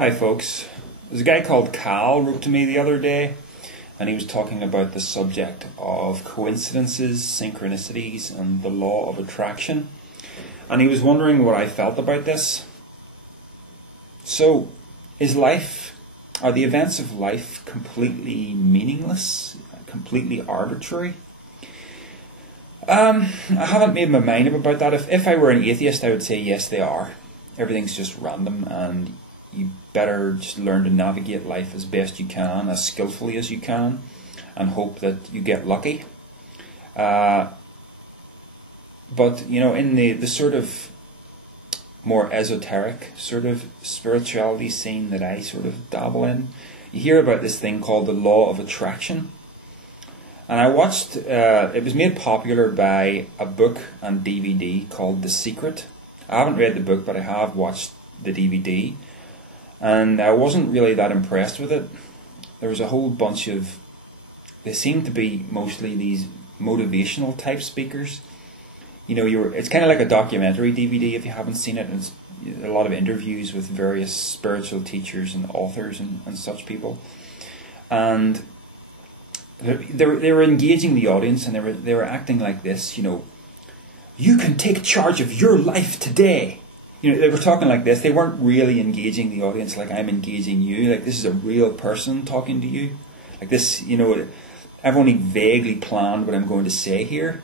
Hi folks, there's a guy called Cal wrote to me the other day and he was talking about the subject of coincidences, synchronicities and the law of attraction, and he was wondering what I felt about this. So, are the events of life completely meaningless, completely arbitrary? I haven't made my mind up about that. If I were an atheist, I would say yes, they are. Everything's just random and you better just learn to navigate life as best you can, as skillfully as you can, and hope that you get lucky. But, in the sort of more esoteric sort of spirituality scene that I sort of dabble in, you hear about this thing called the law of attraction. And I watched, it was made popular by a book and DVD called The Secret. I haven't read the book, but I have watched the DVD. And I wasn't really that impressed with it. There was a whole bunch of, they seemed to be mostly these motivational type speakers. It's kind of like a documentary DVD if you haven't seen it. And it's a lot of interviews with various spiritual teachers and authors and such people. And they were engaging the audience, and they were acting like this, you can take charge of your life today. They were talking like this. They weren't really engaging the audience like I'm engaging you. Like, this is a real person talking to you. Like this, I've only vaguely planned what I'm going to say here.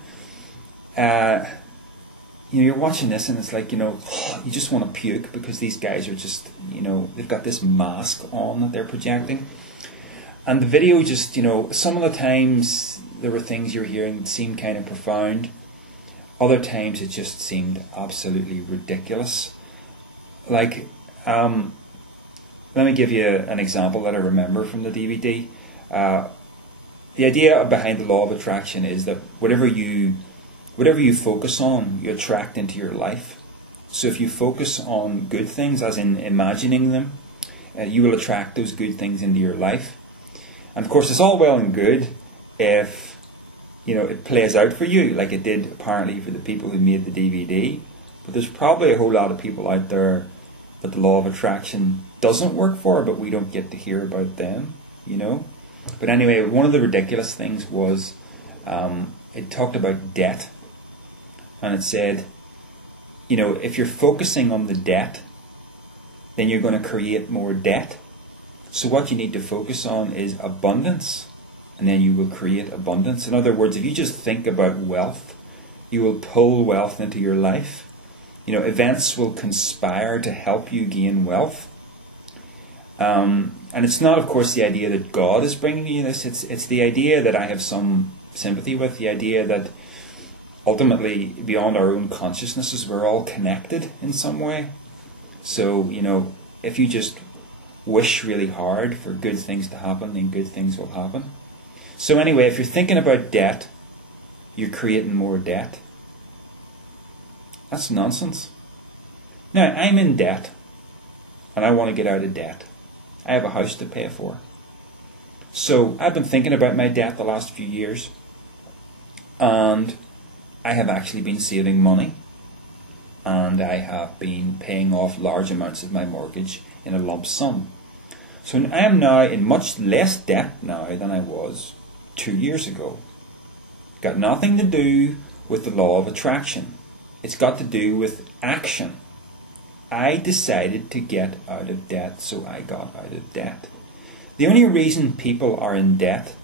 You're watching this and it's like, you just want to puke because these guys are just, they've got this mask on that they're projecting. And the video just, some of the times there were things you were hearing that seemed kind of profound. Other times it just seemed absolutely ridiculous. Like, let me give you an example that I remember from the DVD. The idea behind the law of attraction is that whatever you focus on, you attract into your life. So if you focus on good things, as in imagining them, you will attract those good things into your life. And of course, it's all well and good if it plays out for you, like it did apparently for the people who made the DVD. But there's probably a whole lot of people out there that the law of attraction doesn't work for, but we don't get to hear about them, But anyway, one of the ridiculous things was, it talked about debt. And it said, if you're focusing on the debt, then you're going to create more debt. So what you need to focus on is abundance. And then you will create abundance. In other words, if you just think about wealth, you will pull wealth into your life. Events will conspire to help you gain wealth. And it's not, of course, the idea that God is bringing you this. It's the idea that I have some sympathy with. The idea that ultimately, beyond our own consciousnesses, we're all connected in some way. So, if you just wish really hard for good things to happen, then good things will happen. So anyway, if you're thinking about debt, you're creating more debt. That's nonsense. Now, I'm in debt, and I want to get out of debt. I have a house to pay for. So I've been thinking about my debt the last few years, and I have actually been saving money, and I have been paying off large amounts of my mortgage in a lump sum. So I am now in much less debt now than I was 2 years ago. Got nothing to do with the law of attraction. It's got to do with action. I decided to get out of debt, so I got out of debt. The only reason people are in debt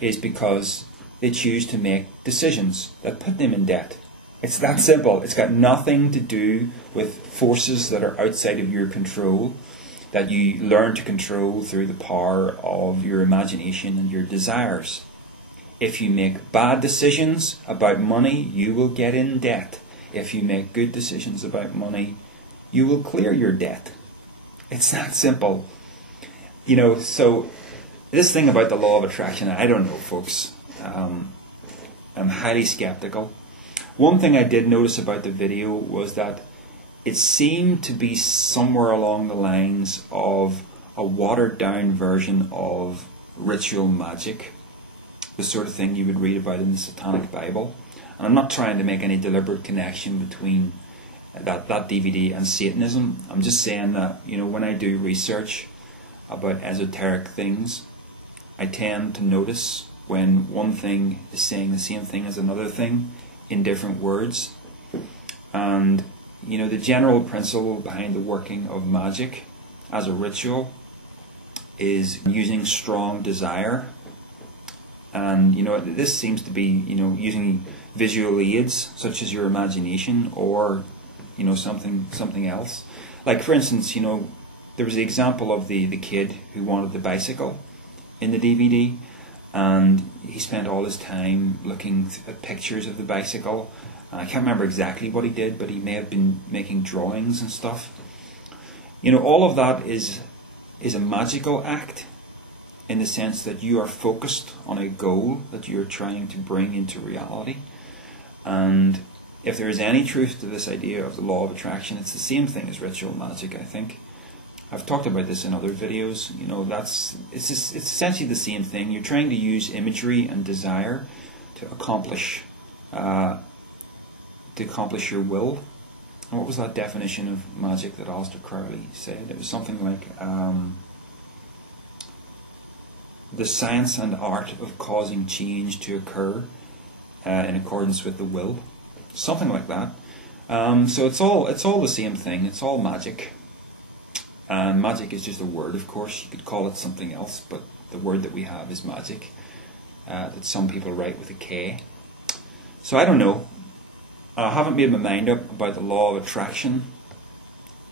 is because they choose to make decisions that put them in debt. It's that simple. It's got nothing to do with forces that are outside of your control, that you learn to control through the power of your imagination and your desires. If you make bad decisions about money, you will get in debt. If you make good decisions about money, you will clear your debt. It's that simple. So this thing about the law of attraction, I don't know, folks. I'm highly skeptical. One thing I did notice about the video was that it seemed to be somewhere along the lines of a watered down version of ritual magic, the sort of thing you would read about in the Satanic Bible. And I'm not trying to make any deliberate connection between that DVD and Satanism. I'm just saying that, you know, when I do research about esoteric things, I tend to notice when one thing is saying the same thing as another thing in different words. And, you know, the general principle behind the working of magic as a ritual is using strong desire. And, you know, this seems to be, you know, using visual aids such as your imagination, or, you know, something else. Like, for instance, you know, there was the example of the kid who wanted the bicycle in the DVD, and he spent all his time looking at pictures of the bicycle. I can't remember exactly what he did, but he may have been making drawings and stuff. You know, all of that is a magical act, in the sense that you are focused on a goal that you're trying to bring into reality. And if there is any truth to this idea of the law of attraction, it's the same thing as ritual magic, I think. I've talked about this in other videos. You know, it's essentially the same thing. You're trying to use imagery and desire to accomplish your will. And what was that definition of magic that Aleister Crowley said? It was something like the science and art of causing change to occur in accordance with the will, something like that. So it's all the same thing. It's all magic. And magic is just a word, of course. You could call it something else, but the word that we have is magic, that some people write with a K. So I don't know. I haven't made my mind up about the law of attraction.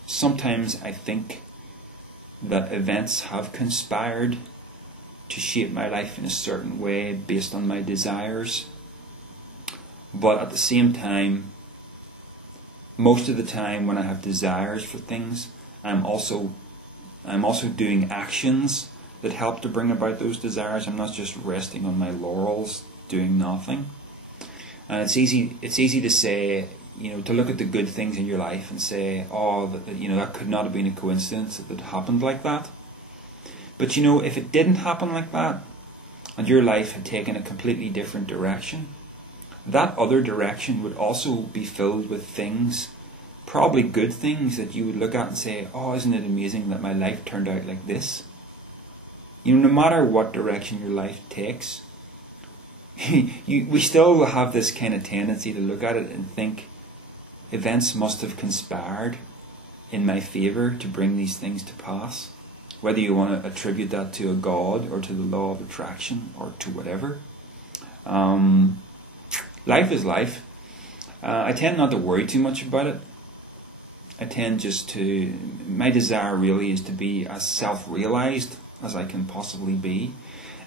Sometimes I think that events have conspired to shape my life in a certain way based on my desires. But at the same time, most of the time when I have desires for things, I'm also doing actions that help to bring about those desires. I'm not just resting on my laurels doing nothing. And it's easy to say, you know, to look at the good things in your life and say, oh, you know, that could not have been a coincidence that it happened like that. But you know, if it didn't happen like that, and your life had taken a completely different direction, that other direction would also be filled with things, probably good things, that you would look at and say, oh, isn't it amazing that my life turned out like this? You know, no matter what direction your life takes, we still have this kind of tendency to look at it and think events must have conspired in my favour to bring these things to pass. Whether you want to attribute that to a god or to the law of attraction or to whatever. Life is life. I tend not to worry too much about it. I tend just to... My desire really is to be as self-realised as I can possibly be.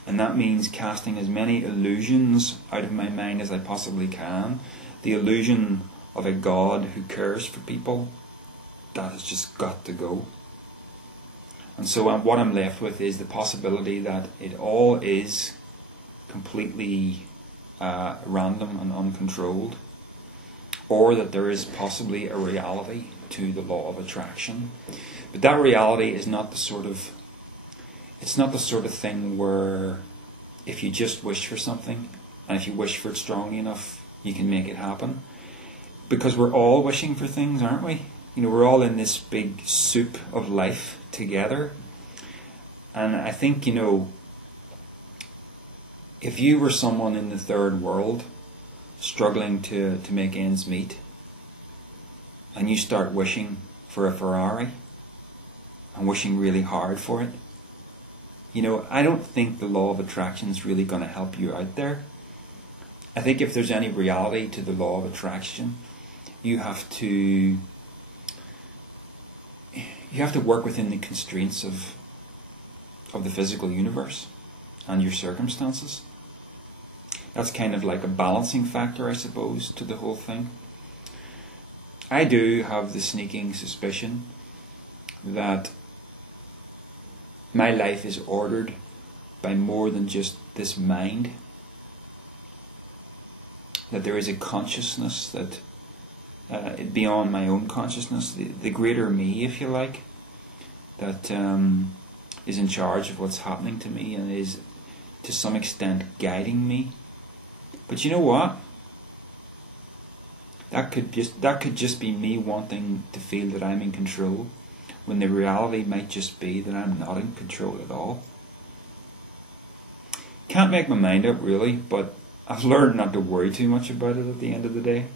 And that means casting as many illusions out of my mind as I possibly can. The illusion of a God who cares for people, that has just got to go. And so what I'm left with is the possibility that it all is completely random and uncontrolled, or that there is possibly a reality to the law of attraction. But that reality is not the sort of thing where if you just wish for something, and if you wish for it strongly enough, you can make it happen. Because we're all wishing for things, aren't we? You know, we're all in this big soup of life together. And I think, you know, if you were someone in the third world struggling to make ends meet, and you start wishing for a Ferrari and wishing really hard for it, you know, I don't think the law of attraction is really going to help you out there. I think if there's any reality to the law of attraction, you have to work within the constraints of the physical universe and your circumstances. That's kind of like a balancing factor, I suppose, to the whole thing. I do have the sneaking suspicion that my life is ordered by more than just this mind. That there is a consciousness that beyond my own consciousness, the greater me, if you like, that is in charge of what's happening to me and is to some extent guiding me. But you know what? That could just be me wanting to feel that I'm in control, when the reality might just be that I'm not in control at all. Can't make my mind up really, but I've learned not to worry too much about it at the end of the day,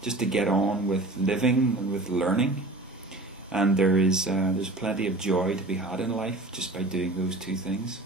just to get on with living and with learning. And there's plenty of joy to be had in life just by doing those two things.